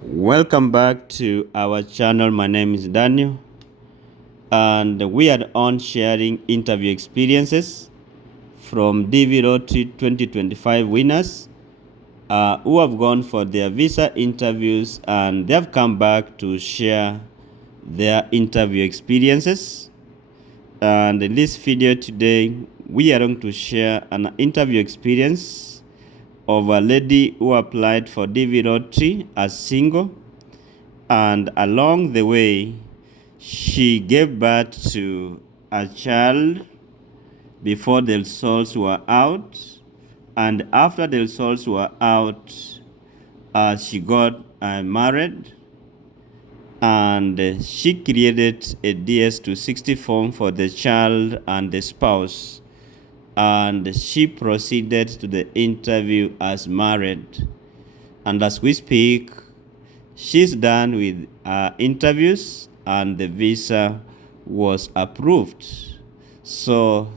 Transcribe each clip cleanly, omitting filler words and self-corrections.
Welcome back to our channel. My name is Daniel, and we are on sharing interview experiences from DV Lottery 2025 winners who have gone for their visa interviews and they have come back to share their interview experiences. And in this video today, we are going to share an interview experience of a lady who applied for DV Lottery as single, and along the way she gave birth to a child before the results were out, and after the results were out she got married, and she created a DS-260 form for the child and the spouse, and she proceeded to the interview as married. And as we speak, she's done with interviews and the visa was approved. So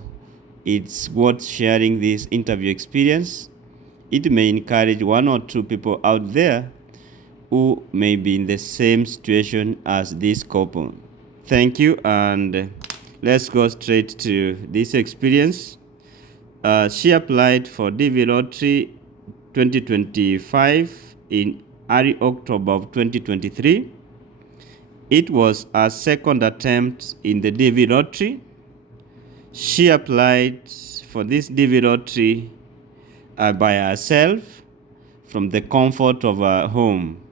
it's worth sharing this interview experience. It may encourage one or two people out there who may be in the same situation as this couple. Thank you, and let's go straight to this experience. She applied for DV Lottery 2025 in early October of 2023. It was her second attempt in the DV Lottery. She applied for this DV Lottery by herself from the comfort of her home.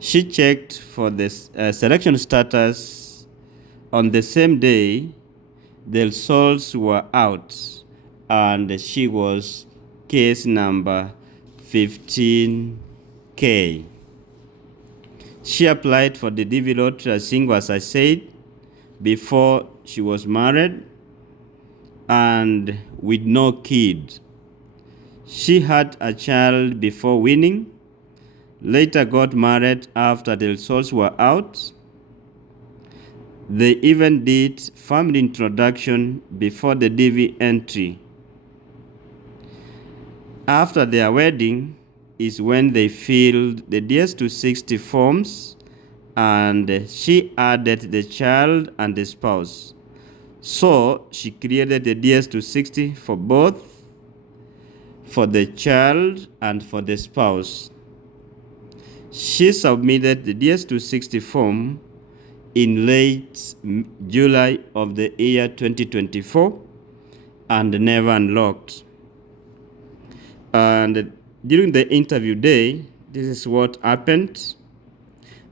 She checked for the selection status on the same day the results were out, and she was case number 15K. She applied for the DV Lottery as single, as I said, before she was married and with no kid. She had a child before winning, later got married after the results were out. They even did family introduction before the DV entry. After their wedding is when they filled the DS-260 forms, and she added the child and the spouse. So she created the DS-260 for both, for the child and for the spouse. She submitted the DS-260 form in late July of the year 2024 and never unlocked. And during the interview day, this is what happened.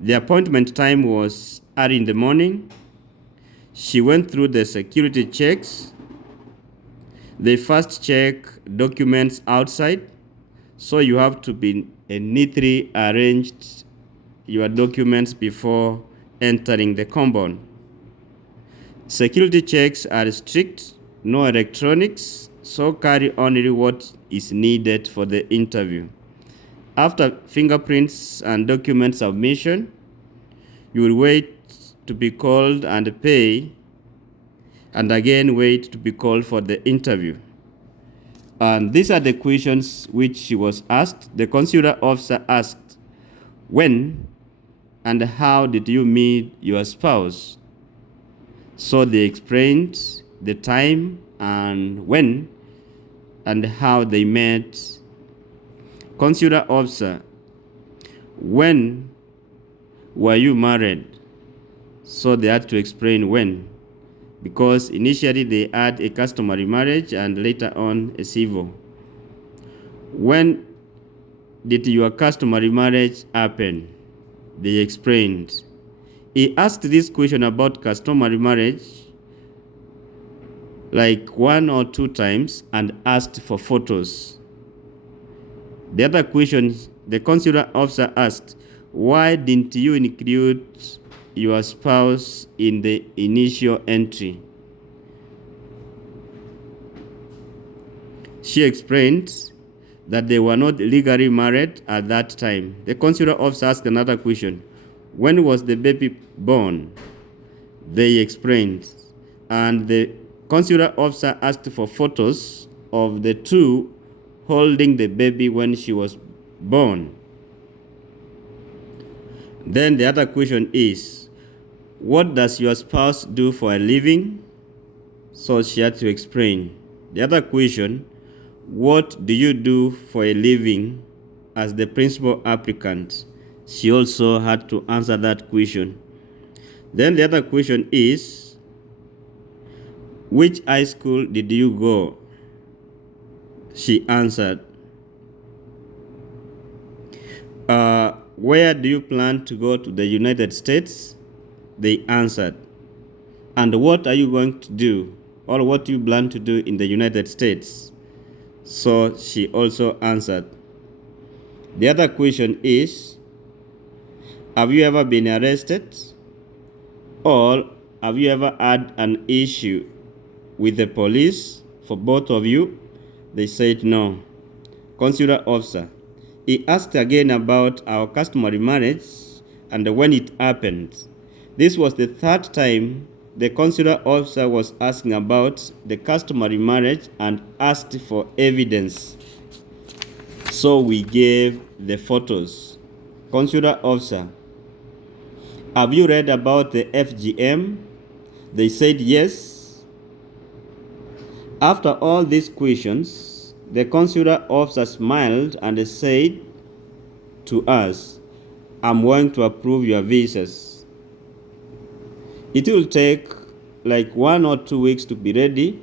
The appointment time was early in the morning. She went through the security checks. They first check documents outside, so you have to be neatly arranged your documents before entering the compound. Security checks are strict, no electronics, so carry only what is needed for the interview. After fingerprints and document submission, you will wait to be called and pay, and again wait to be called for the interview. And these are the questions which she was asked. The consular officer asked, when and how did you meet your spouse? So they explained the time and when and how they met. Consular officer, when were you married? So they had to explain when, because initially they had a customary marriage and later on a civil. When did your customary marriage happen? They explained. He asked this question about customary marriage like 1 or 2 times and asked for photos. The other question the consular officer asked, why didn't you include your spouse in the initial entry? She explained that they were not legally married at that time. The consular officer asked another question, when was the baby born? They explained, and the consular officer asked for photos of the two holding the baby when she was born. Then the other question is, what does your spouse do for a living? So she had to explain. The other question, what do you do for a living as the principal applicant? She also had to answer that question. Then the other question is, which high school did you go? She answered. Where do you plan to go to the United States? They answered. And what are you going to do, or what do you plan to do in the United States? So she also answered. The other question is, have you ever been arrested? Or have you ever had an issue with the police? For both of you, they said no. Consular officer, he asked again about our customary marriage and when it happened. This was the third time the consular officer was asking about the customary marriage and asked for evidence. So we gave the photos. Consular officer, have you read about the FGM? They said yes. After all these questions, the consular officer smiled and said to us, I'm going to approve your visas. It will take like 1 or 2 weeks to be ready,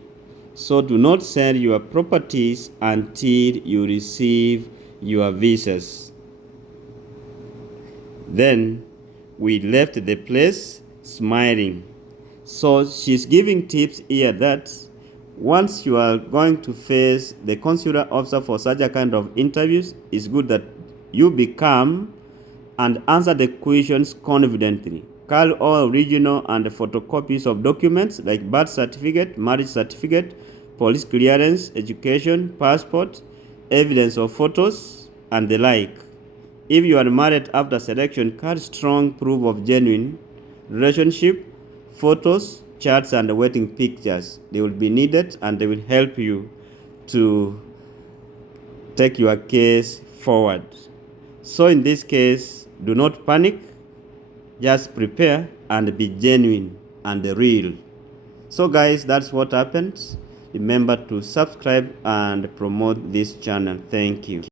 so do not sell your properties until you receive your visas. Then we left the place smiling. So she's giving tips here that once you are going to face the consular officer for such a kind of interviews, it's good that you be calm and answer the questions confidently. Carry all original and photocopies of documents like birth certificate, marriage certificate, police clearance, education, passport, evidence of photos, and the like. If you are married after selection, carry strong proof of genuine relationship, photos, charts, and wedding pictures. They will be needed and they will help you to take your case forward. So in this case, do not panic, just prepare and be genuine and real. So guys, that's what happens. Remember to subscribe and promote this channel. Thank you.